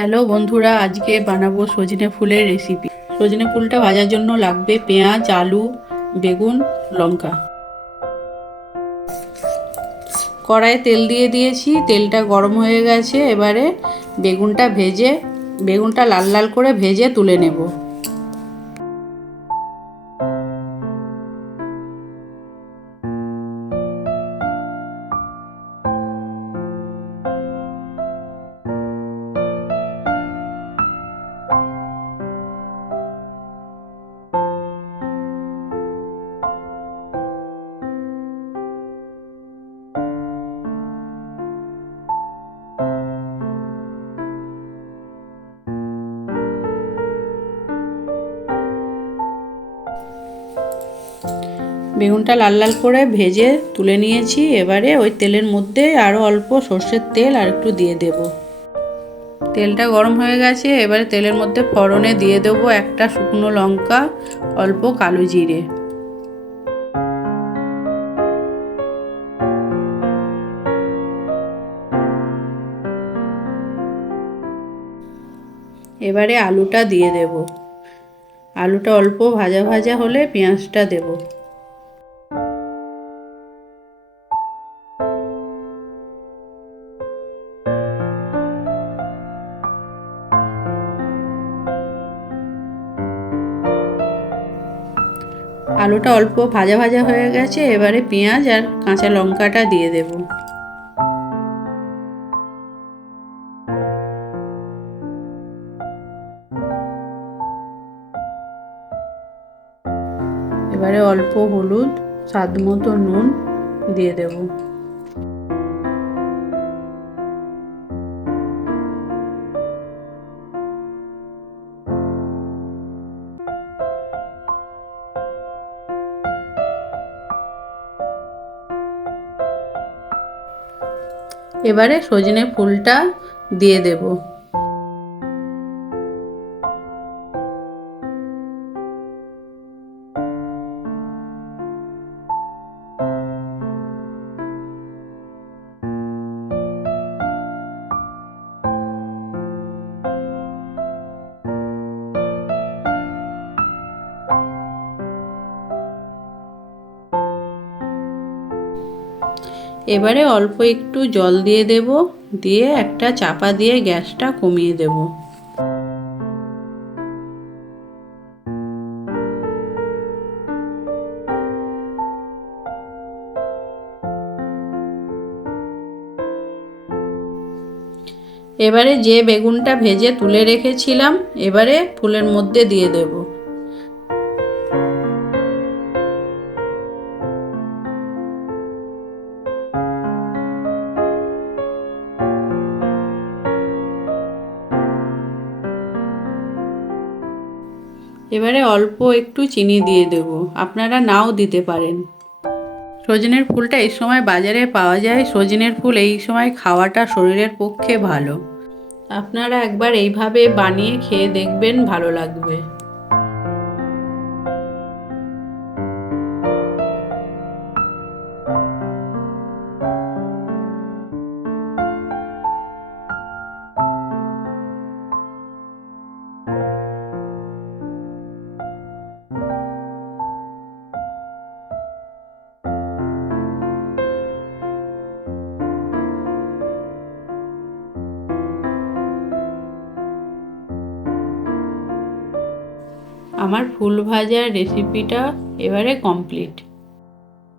Hello বন্ধুরা, আজকে বানাবো সজনে ফুলের রেসিপি সজনে ফুলটা ভাজার জন্য লাগবে পেঁয়াজ, আলু, বেগুন, লঙ্কা। কড়াইয়ে তেল দিয়ে দিয়েছি, তেলটা গরম হয়ে গেছে, এবারে বেগুনটা ভেজে, বেগুনটা লাল লাল করে ভেজে তুলে নেব। বেগুনটা লাল লাল করে ভেজে তুলে নিয়েছি। এবারে ওই তেলের মধ্যে আরও অল্প সর্ষের তেল আর একটু দিয়ে দেব। তেলটা গরম হয়ে গেছে, এবারে তেলের মধ্যে ফড়নে দিয়ে দেবো একটা শুকনো লঙ্কা, অল্প কালো জিরে। এবারে আলুটা দিয়ে দেব। আলুটা অল্প ভাজা ভাজা হলে পেঁয়াজটা দেবো। আলুটা অল্প ভাজা ভাজা হয়ে গেছে, এবারে পেঁয়াজ আর কাঁচা লঙ্কাটা দিয়ে দেব। এবারে অল্প হলুদ, স্বাদ মতো নুন দিয়ে দেব। এবারে সজনে ফুলটা দিয়ে দেব। এবারে অল্প একটু জল দিয়ে দেব, দিয়ে একটা চাপা দিয়ে গ্যাসটা কমিয়ে দেব। এবারে যে বেগুনটা ভেজে তুলে রেখেছিলাম, এবারে ফুলের মধ্যে দিয়ে দেবো। এবারে অল্প একটু চিনি দিয়ে দেব। আপনারা নাও দিতে পারেন। সজনের ফুলটা এই সময় বাজারে পাওয়া যায়। সজনের ফুল এই সময় খাওয়াটা শরীরের পক্ষে ভালো। আপনারা একবার এইভাবে বানিয়ে খেয়ে দেখবেন, ভালো লাগবে। আমার ফুল ভাজার রেসিপিটা এবারে কমপ্লিট